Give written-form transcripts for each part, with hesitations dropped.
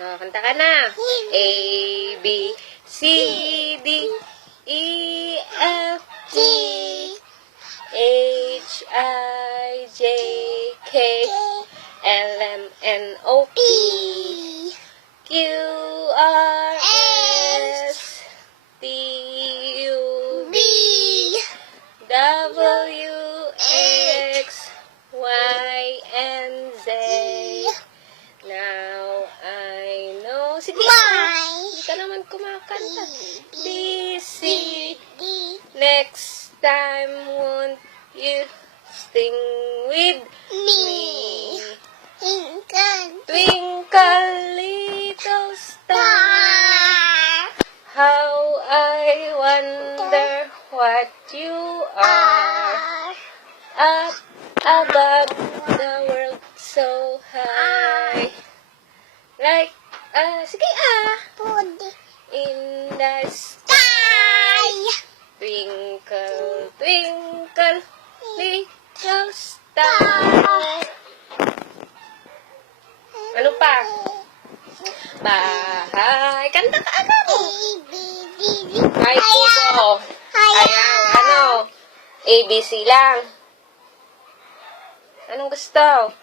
Oh, kanta ka na. A, B, C, D, E, F, G, H, I, J, K, L, M, N, O, P, Q, R, S, T, U, V, W, X, Y, and Z. Now I know. Sige, hindi ka naman kumakanta. B, C, next time won't you sing with me? Twinkle little star, how I wonder what you are. Up above the world so high, like sige in the sky. Twinkle, twinkle, little star. Ano pa? Bahay. Kanta ka agad. Ay, kubo. Ayaw, ano? ABC lang. Anong gusto?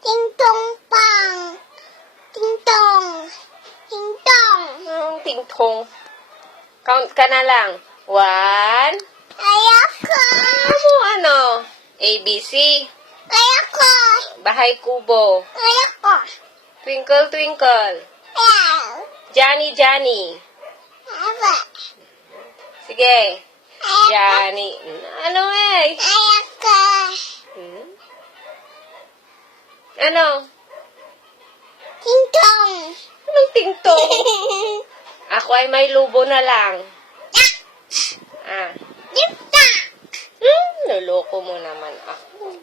Ting tong pang. Ting tong. Ting tong. Anong ting-tong? Count ka na lang. 1. Ayoko. Ano? ABC. Ayoko. Bahay kubo. Ayoko. Twinkle, twinkle. Ayaw. Johnny, Johnny. Aba. Sige. Johnny. Ano eh? Ayoko. Hmm? Ano? Ting tong. Anong ting-tong? Ako ay may lubo na lang. Ah. Dipta. Naloko mo naman ako.